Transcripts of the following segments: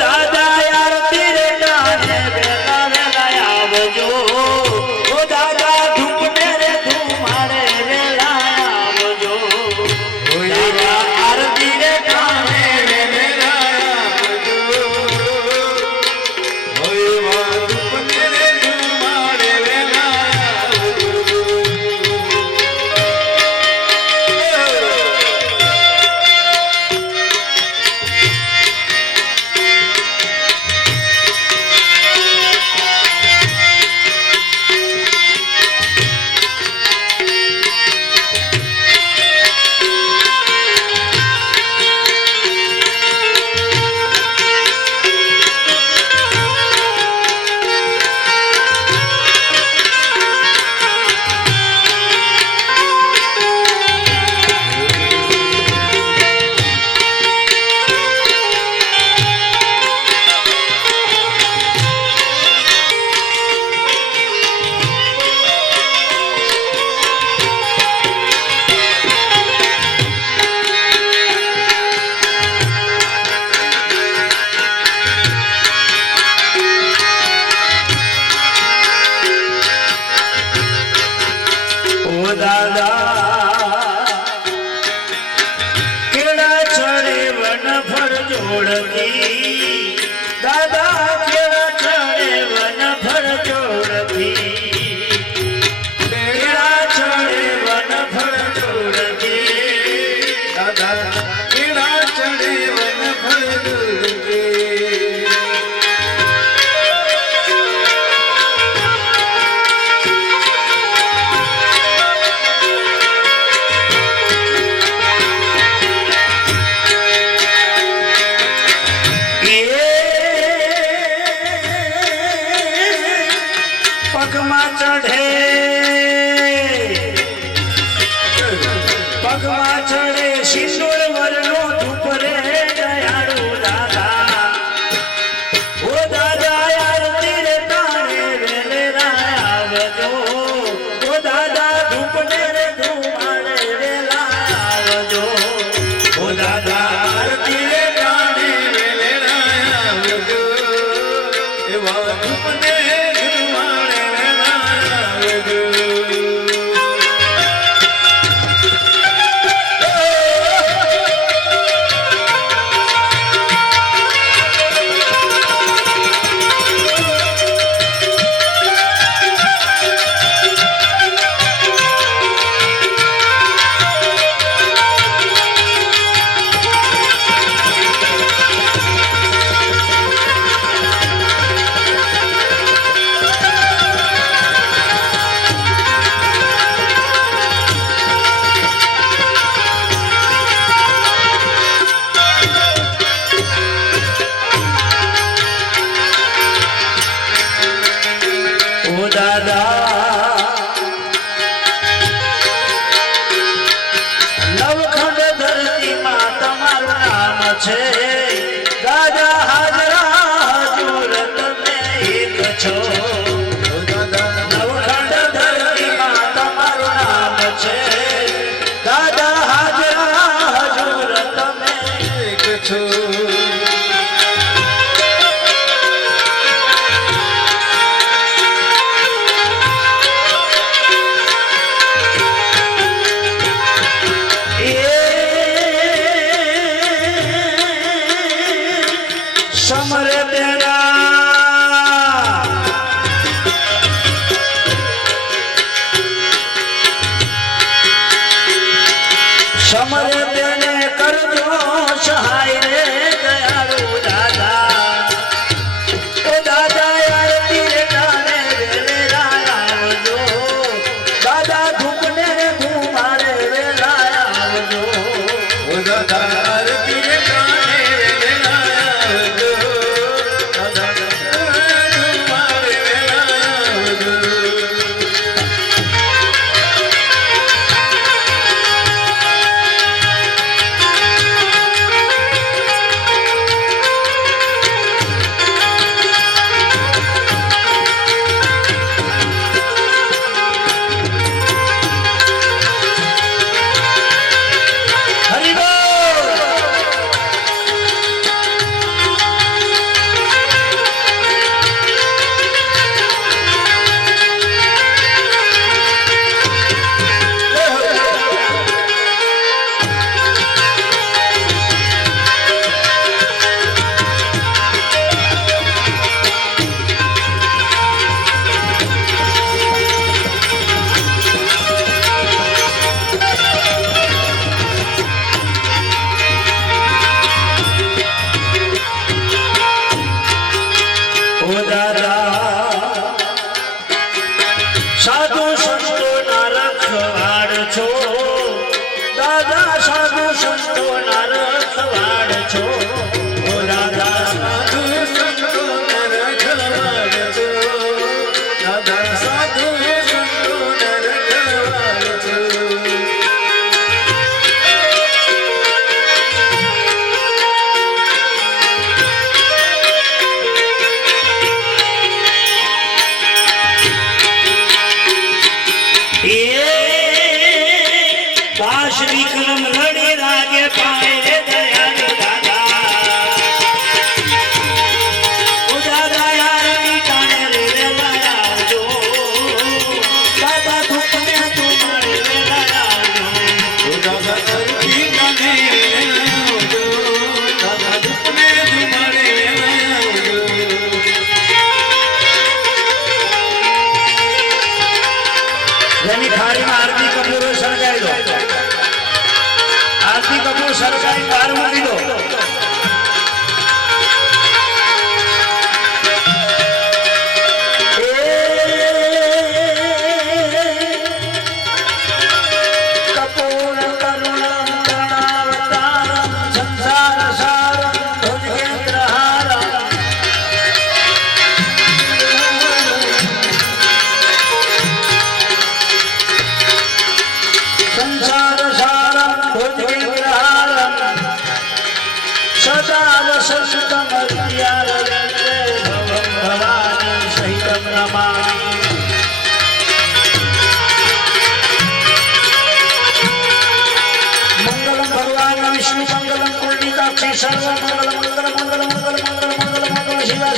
दादा यार तेरे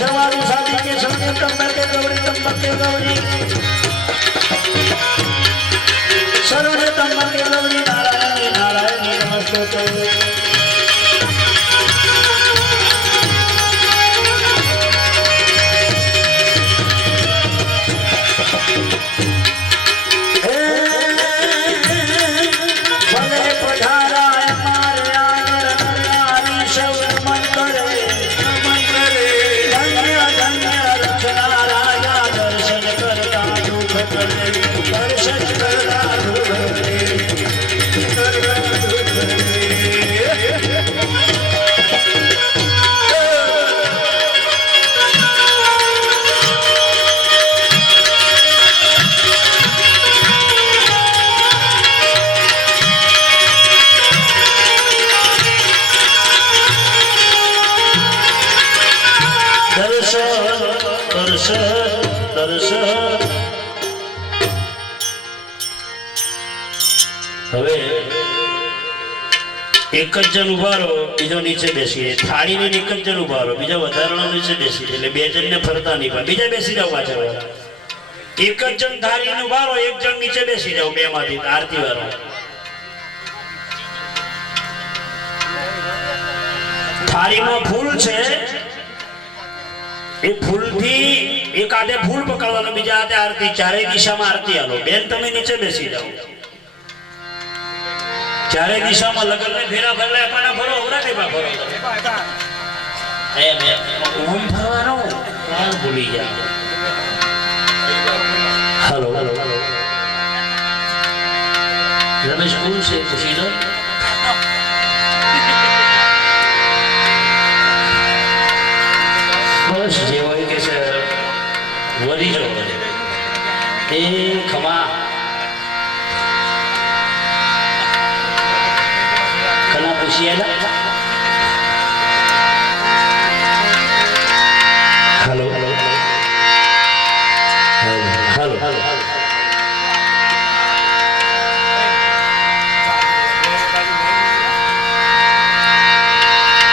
समाधि शादी के समय तंबके गौरी शरण तंबके गौरी नारायणी नारायणी नमस्ते હવે એક જ જણ ઉભા રહો બીજો નીચે બેસી થાળી ને એક જ જણ ઉભા રહો બીજા વધારાનો નીચે બેસી એટલે બે જણ ને ફરતા નહીં પણ બીજા બેસી જાવ પાછળ એક જ જણ થાળી ને ઉભા રહો એક જણ નીચે બેસી જાવ બે માંથી આરતી વાળો થાળીમાં ફૂલ છે એ ફૂલ થી એક હાથે ફૂલ પકડવાનું બીજા હાથે આરતી ચારેય દિશામાં આરતી આલો બેન તમે નીચે બેસી જાઓ ચારે દિશામાં લગન ને ફેરા ભરલે આપણા ફરો ઓરા ને ફરો એ મે ઓમ ફરવાનો કોણ ભૂલી ગયા હેલો રમેશ કોણ છે પૂછી લો બસ જે હોય કે છે વરી જો એ ખમા हेलो हेलो हेलो हेलो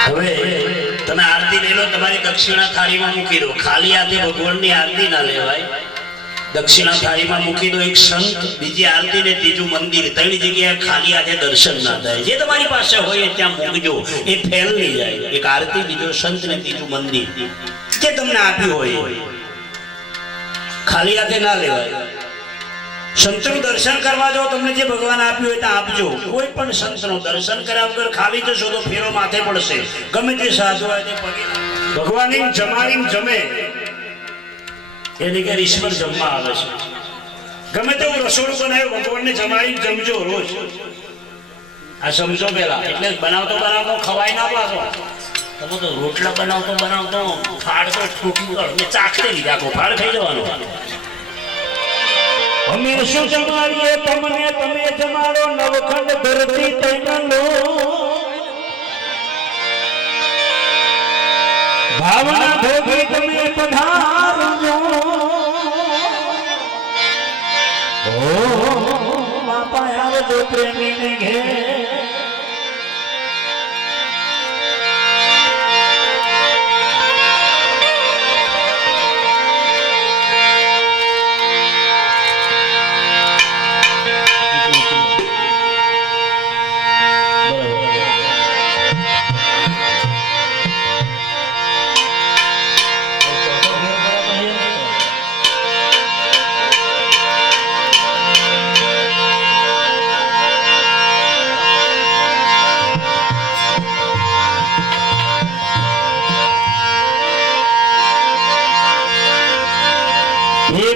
હવે તમે આરતી લઈ લો તમારી દક્ષિણા થાળીમાં મૂકી દો ખાલી હાથે ભગવાનની આરતી ના લેવાય દક્ષિણા થાળીમાં મૂકી દો એક સંત બીજી આરતી ને ત્રીજું મંદિર ત્રણ જગ્યાએ ખાલી હાથે દર્શન ના થાય જે તમારી પાસે હોય ત્યાં મૂકજો એ ફેલ નહીં જાય એક આરતી બીજો સંત ને ત્રીજું મંદિર જે તમને આપ્યું હોય ખાલી હાથે ના લેવાય સંતનું દર્શન કરવા જો તમને જે ભગવાન આપ્યું હોય ત્યાં આપજો કોઈ પણ સંતનું દર્શન કર્યા વગર ખાલી જશો તો ફેરો માથે પડશે ગમે તે સાધુ હોય તે પગે ભગવાનની જમાડીને જમે એની કે ઈશ્વર જમવા આવે છે ગમે તેવું રસોડું બનાવ્યું ભગવાનને જમાડીને જમજો રોજ આ સમજો પેલા એટલે બનાવતો ખવાય ના પાછો તમે તો રોટલા બનાવતો ફાડ તો ફૂટી ગયો મેં ચાખતે લીધા ફાડ થઈ જવાનો અમે શું જમાડીએ તમને તમે જમાડો નવખંડ ધરતી તૈનો ભાવના ભોગી તમે પધારજો ઓ બાપા આવજો પ્રેમીને ઘેર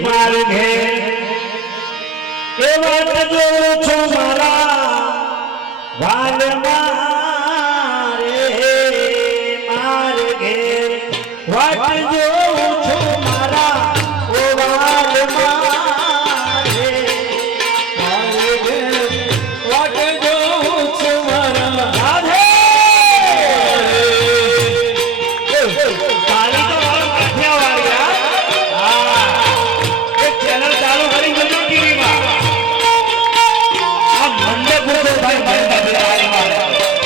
મારે ઘેર એ વાત જો છો મારા વાલ મારે ઘેર વાત જો છો મારા ઓ વાલ મારે ઘેર વાત જો છો મારા રાધે તારી તો ભાઈ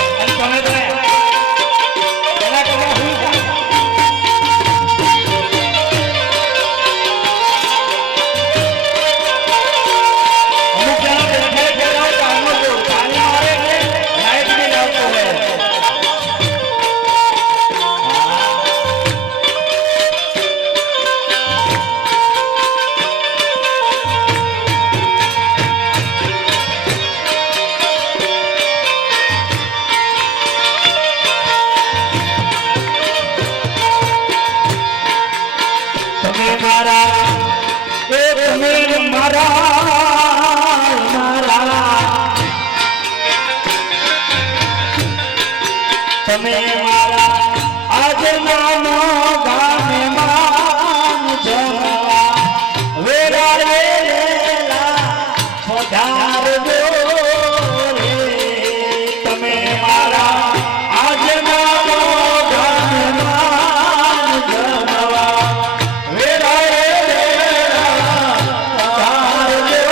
મારા એક મીર મારા તમે મારા આજ નાનો ગામે માન જમવા વેરા રેલા પધાર દો રે તમે મારા આજ નાનો ગામે માન જમવા વેરા રેલા પધાર દો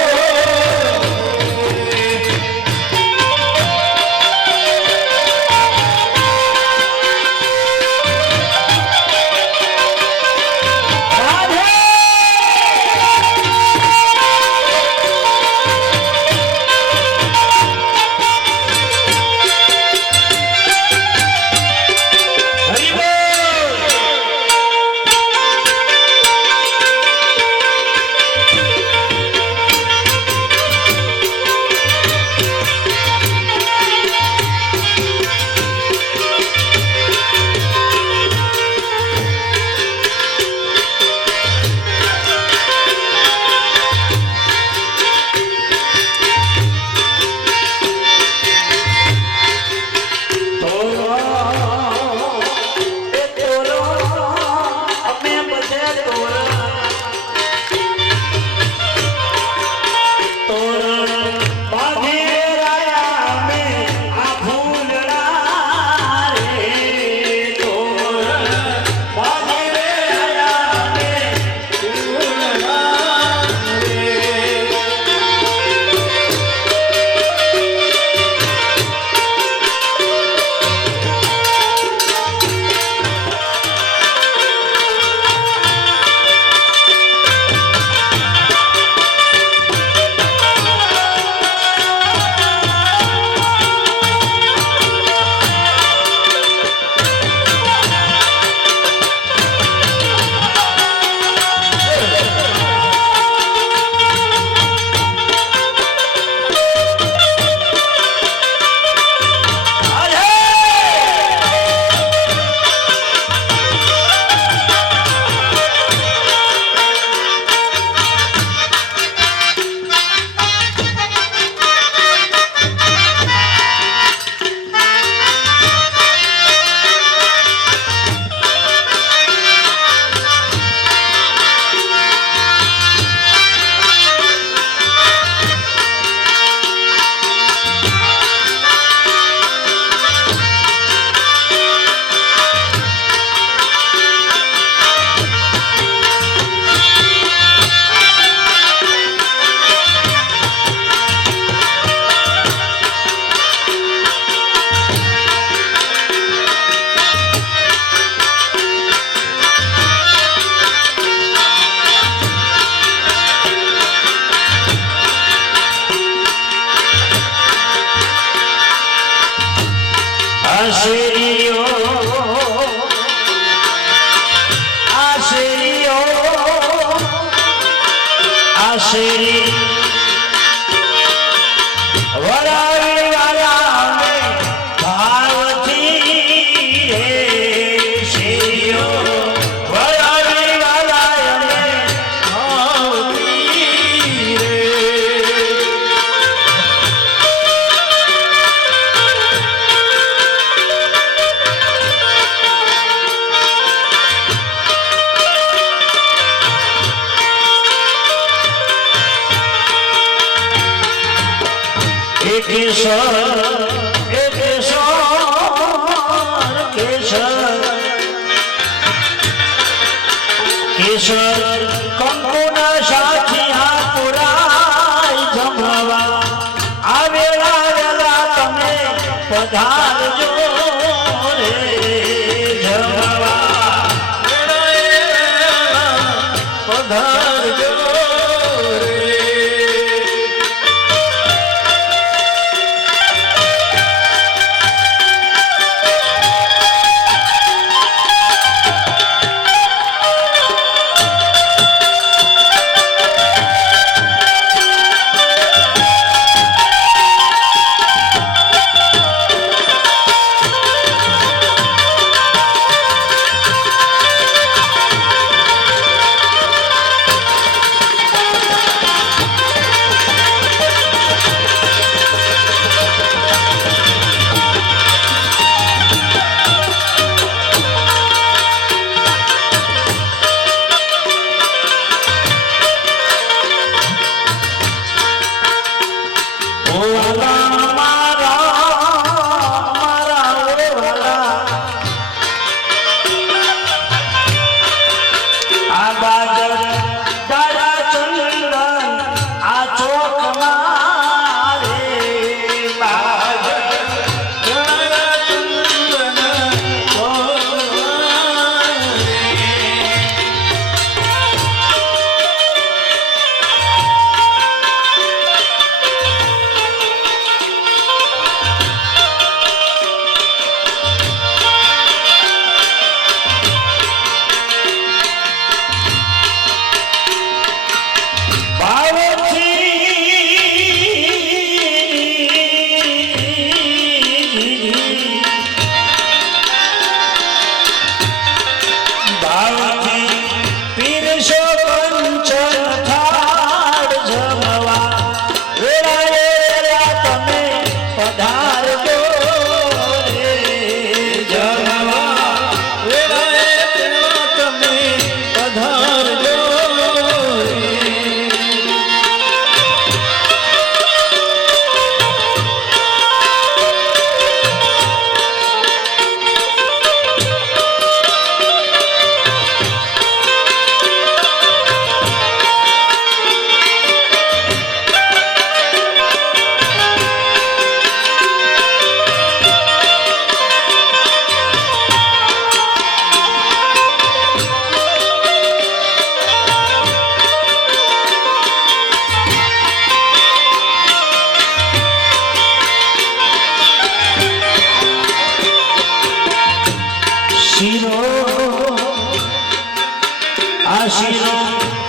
આશીનો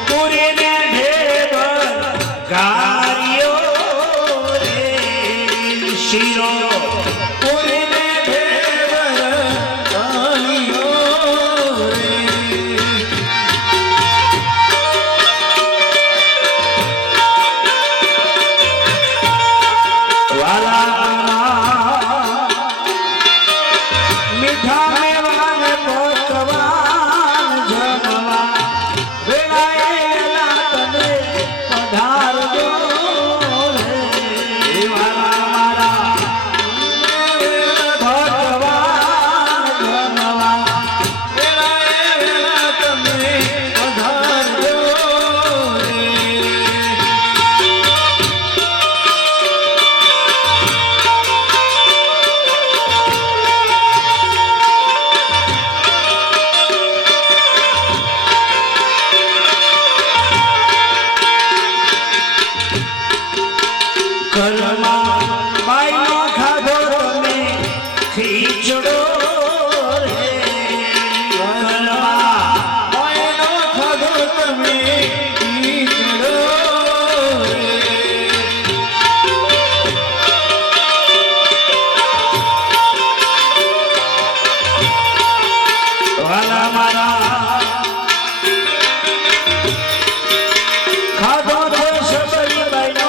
પૂરીને ઢેબર ગારિયો રે શીરો પૂરીને ઢેબર ગારિયો રે વાલા મીઠા મેવાને પોતવાન જમવા વેળાએલા તમે પધારજો રે વાલા મારા પોતવાન જમવા વેળાએલા તમે પધારજો રે ઘરમાં બાઈનો ખાધો તમે ખીચડો રે ઘરમાં બાઈનો ખાધો તમે ખીચડો રે વાલા મારા ખાધો તો સબરી બાઈનો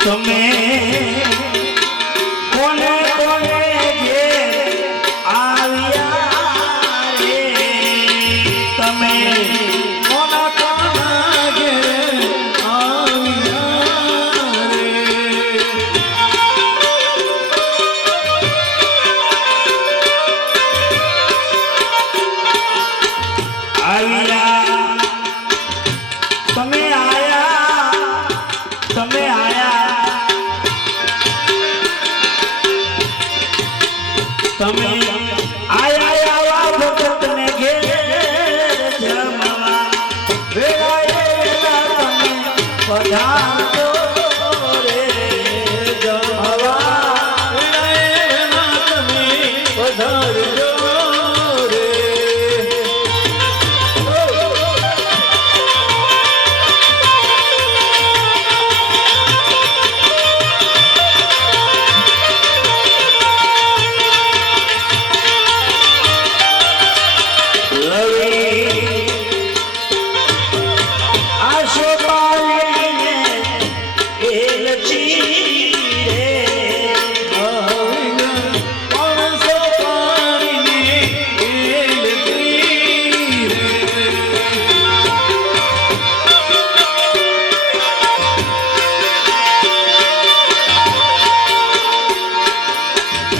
તમે કોને કોને ઘેર આવ્યા રે તમે કોના કોના ઘેર આવ્યા રે આવ્યા તમે આયા તમે આયા આવા ભગતને ઘેર જમવા વેળાએલા તમે પધારજો રે જમવા વેળાએલા તમે પધારજો રે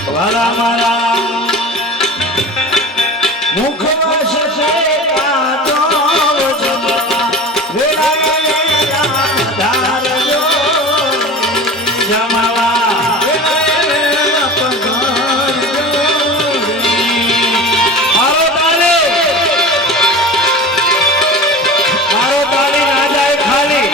વાલા મારા મુખવાસ છે કાચો જમવા વેળાએલા પધારજો જમવા વેળાએલા પધારજો મારો તાળી ના જાય ખાલી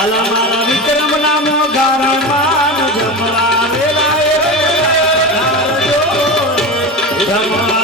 હાલા મારા વિક્રમ નામો ગારામાં જમવા વેળાએ જમવા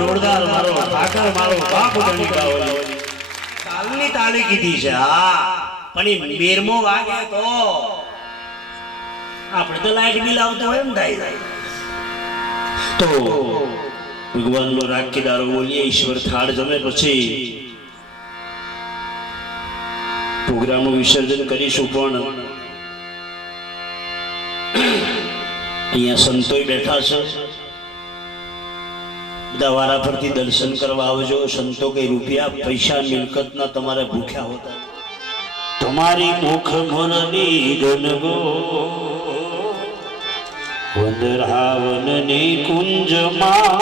જોરદાર મારો ઠાકર મારો બાપ ગણી બાવલી તાલની તાળી કીધી છે હા પણ એ મેરમો વાગે તો આપણે તો લાઈટ બિલ આવતો હોય એમ થાય તો ભગવાનનો રાખીદારો બોલીએ ઈશ્વર થાળ જમે પછી પ્રોગ્રામનું વિસર્જન કરીશું પણ અહીંયા સંતોય બેઠા છે બધા વારા ફરતી દર્શન કરવા આવજો સંતો કઈ રૂપિયા પૈસા મિલકતના તમારે ભૂખ્યા હોતા તમારી મુખ મનની ગનગો વંદરાવનની કુંજમાં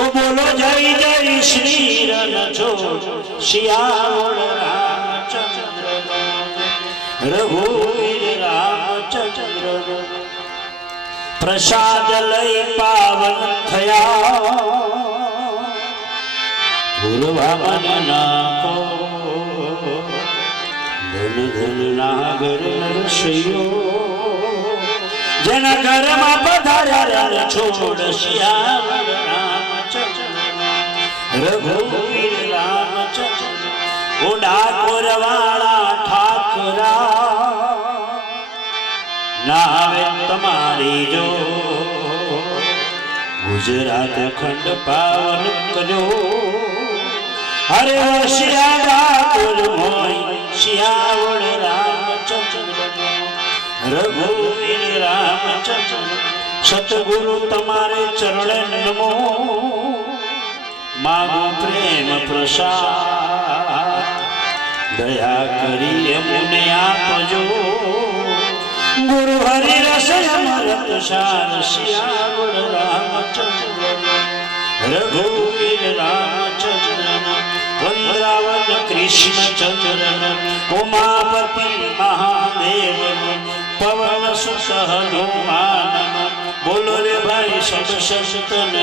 ઓ બોલો જય જય શ્રી રણછોડ શિયાળ રામચંદ્ર રઘુવીર રામચંદ્ર પ્રસાદ લઈ પાવન થયા પૂર્વાવન નાકો ધન ધન નાગર નરસૈયો જેના ઘરમાં પધાર્યા રણછોડ શિયાળ રઘુવીર રામચંદ્ર ઓ ડાકોર વાળા ઠાકરા નાવે તમારી જો ગુજરાત ખંડ પાવન કર્યો હરે શિયા ડાકોર હોય શિયાવળ રામચંદ્ર રઘુવીર રામચંદ્ર સતગુરુ તમારે ચરણે નમો માગો પ્રેમ પ્રસાદ દયા કરી અમને આપજો ગુરુ હરિ રસ અમૃત સાર શિયાવળ રામચંદ્ર રઘુવીર રામચંદ્ર વંદરાવન કૃષ્ણચંદ્ર ઉમાપતિ મહાદેવ પવન સુત હનુમાન બોલો રે ભાઈ સબ સંતન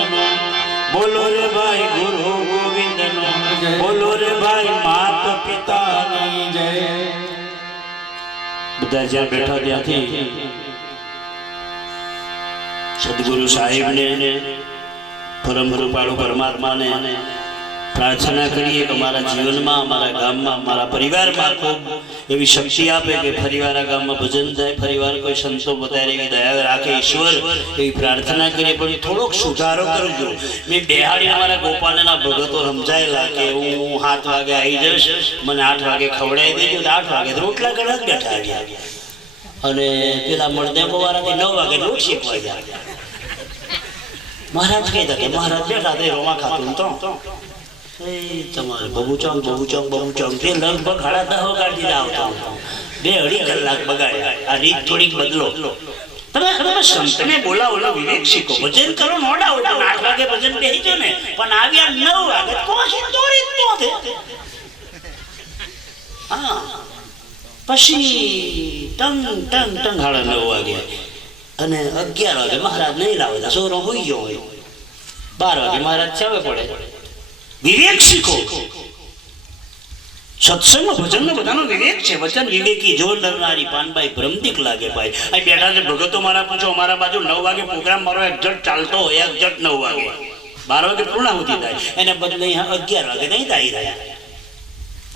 બોલો રે ભાઈ ગુરુ ગોવિંદ નો બોલો રે ભાઈ માત પિતાની જય બધા જ્યાં બેઠા ત્યાંથી સદગુરુ સાહેબને પરમ કૃપાળુ પરમાત્માને પ્રાર્થના કરીએ કે અમારા જીવનમાં અમારા ગામમાં અમારા પરિવારમાં ખૂબ એવી શક્તિ આપે કે ફરીવાર આ ગામમાં ભજન થાય ફરીવાર કોઈ સંતો બતાવે એવી દયા રાખે ઈશ્વર એવી પ્રાર્થના કરીએ પણ થોડોક સુધારો કરજો મેં બેહાડી અમારા ગોપાલના ભગતો સમજાયેલા કે હું 7 વાગે આવી જઈશ મને 8 વાગે ખવડાવી દેજો 8 વાગે રોટલા ગળા જ બેઠા આવ્યા અને પેલા મળદેવો વાળાથી 9 વાગે રોટ શીખવા ગયા મહારાજ કહેતા કે મહારાજ બેઠા તે રોવા ખાતું તો તમારે બબુચોંગ તે લગભગ 10:30 કાઢી આવતા 2-2.5 કલાક બગાડ્યા આ રીત થોડીક બદલો તમે સંતને બોલાવો વિવેક શીખો ભજન કરો નો ડાઉટ 8 વાગે ભજન બેહી જો ને પણ આવ્યા 9 વાગે કોશી દોરી તો દે હા પછી ટંગ 9:30 વાગે અને 11 વાગે મહારાજ નહીં લાવેલા સોરો હોઈ ગયો હોય 12 વાગે મહારાજ ચાવે પડે વિવેક શીખો સત્સંગ ભજન બધાનો વિવેક છે વચન વિવેકી જો ડરનારી પાનબાઈ ભ્રમદીક લાગે ભાઈ આ બેઠા છે ભગતો મારા પૂછો અમારા બાજુ 9 વાગે પ્રોગ્રામ મારો એક્ઝેક્ટ ચાલતો હોય એક્ઝેક્ટ 9 વાગે 12 વાગે પૂર્ણાહુતિ થાય એને બદલે 11 વાગે નહીં થાય રહ્યા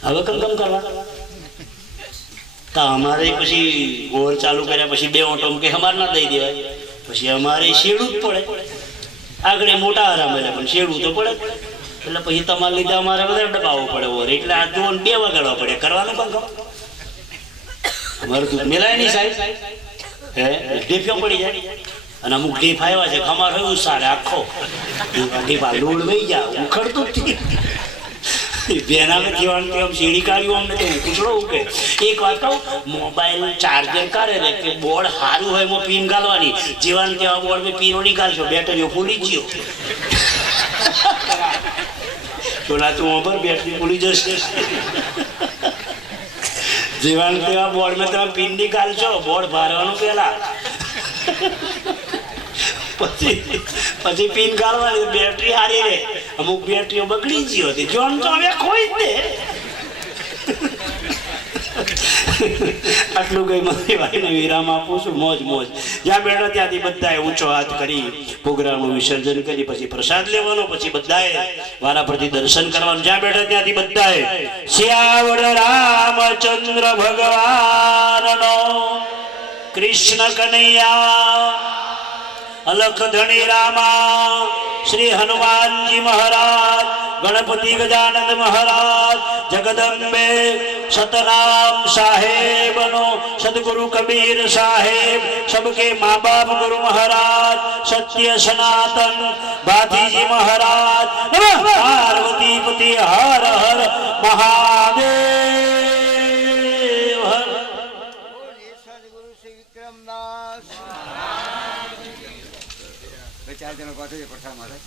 હવે કમ કરવા તો અમારે પછી ઓર ચાલુ કર્યા પછી 2 ઓટો કે અમાર ના દઈ દેવાય પછી અમારે શેડું જ પડે આગળ મોટા આરામ એટલે પણ શેડું તો પડે એટલે પછી તમારે લીધે અમારે વધારે દબાવવો પડે ઓર એટલે આ જોન 2 વગાડવા પડે કરવાનું પણ અમારું દૂધ મેલાય નહીં સાહેબ હે ઢેફ્યો પડી જાય અને અમુક ઢેફ આવ્યા છે ખમાર હોય સારે આખો ઢેફા લોડ વહી જાય ઉખડતું જ બેનામે જીવન કે સીડી કાઢ્યું અમને તો કુછડો ઉકે એક વાત કહું મોબાઈલ ચાર્જર કરે ને કે બોર્ડ સારું હોય એમાં પિન ગાલવાની જીવન કેવા બોર્ડ में પિનો निकालશો બેટરીઓ ફૂલી ગયો તોલા તું ઉપર બેટરી ફૂલી જશે જીવન કેવા બોર્ડ में તમે પિન निकालશો બોર્ડ ભરવાનું પેલા પછી પિન ગાળવાની બેટરી હારી રે અમુક બેટરીઓ બગડી ગઈ હતી જોન તો હવે ખોઈ જ દે આટલું કઈ મારી ભાઈને વિરામ આપું છું. મોજ મોજ. જ્યાં બેઠા ત્યાંથી બધાએ ઊંચો હાથ કરી પ્રોગ્રામનું વિસર્જન કરી પછી પ્રસાદ લેવાનો, પછી બધાએ વારા પરથી દર્શન કરવાનું. જ્યાં બેઠા ત્યાંથી બધાએ શ્યાવડ રામચંદ્ર ભગવાનનો, કૃષ્ણ કનૈયા, અલખ ધણી રામા, શ્રી હનુમાનજી મહારાજ, ગણપતિ ગજાનંદ મહારાજ, જગદંબે सतनाम साहेब नो, सदगुरु कबीर साहेब, सबके माँ बाप गुरु महाराज, सत्य सनातन भाती जी महाराज, नमः पार्वती पति हर हर महादेव हर. सदगुरु श्री विक्रमदास चार जन पाठे प्रथा मारे.